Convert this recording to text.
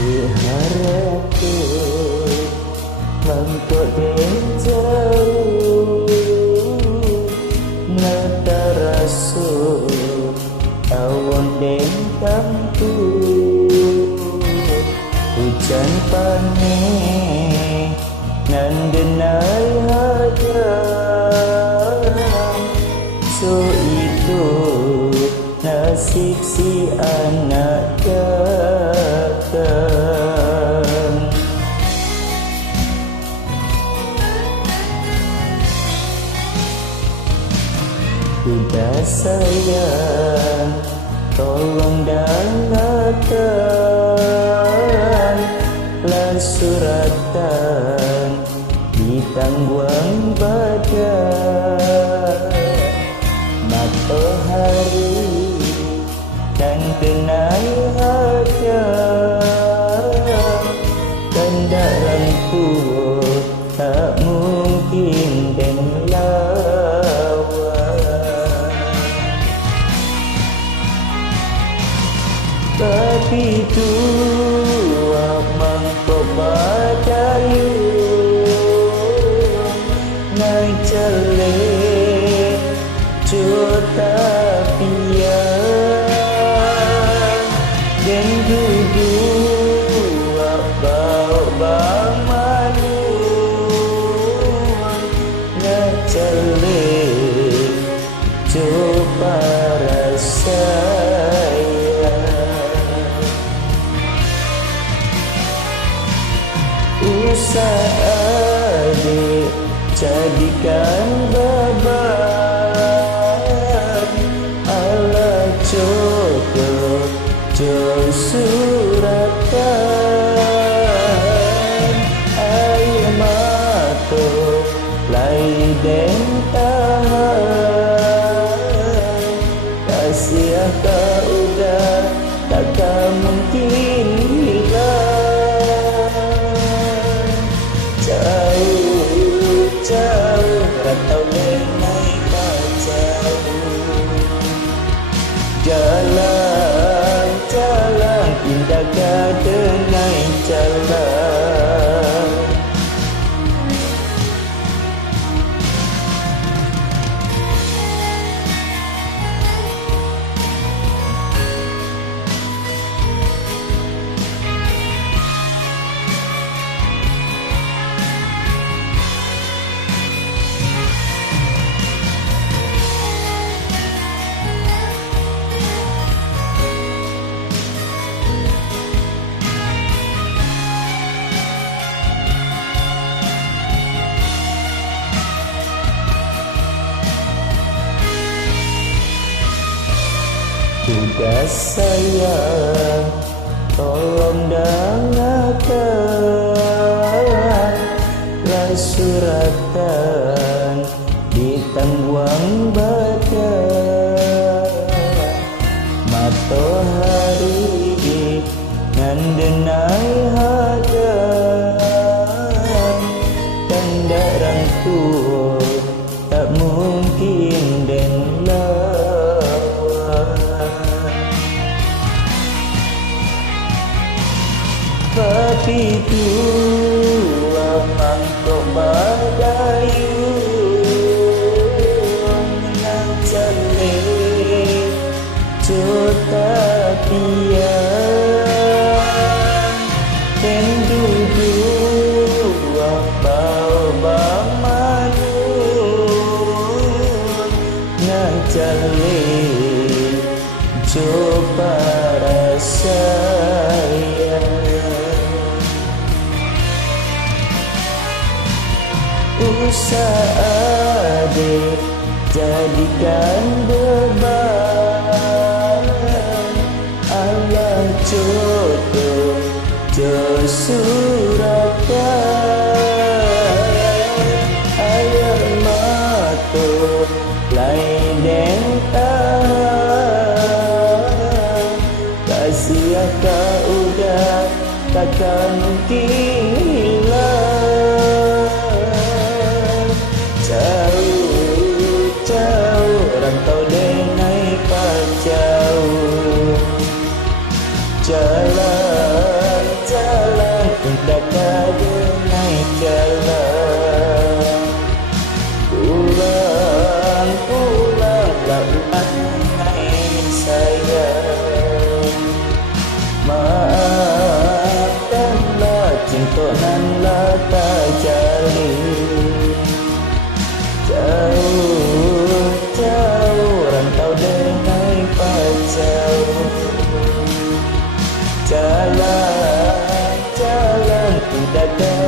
Diharapku mangkok den jauh natarasu awan den tampu hujan panen nan denai hadam so itu nasib si anak datang. Sudah sayang, tolong dengarkan lah suratan di tangguang badan matahari dan denai hadam kendaraan tak mungkin dan tapi tua mangkok badayu ngai celek juta pian dan duduk bau bang manu ngai celek coba rasa usaha adik jadikan beban ala cukup jauh suratan air mata lai dan tahan kasih kau udah takkan mungkin hilang. Jauh rantau denai jauh jalan indah ke denai jalan. Sudah sayang, tolong dengarkan lah suratan di tangguang badan matahari nan denai hadam kendaraan tua tak mungkin dan tapi tua mangkok badayu menang celek juta pian dan duduk bau bang manu menang celek coba rasa usaha adik jadikan beban Allah jodoh jauh suratan air mata lain dan tahan kasih kau udah takkan mungkin hilang. Jauh rantau denai jauh jalan datang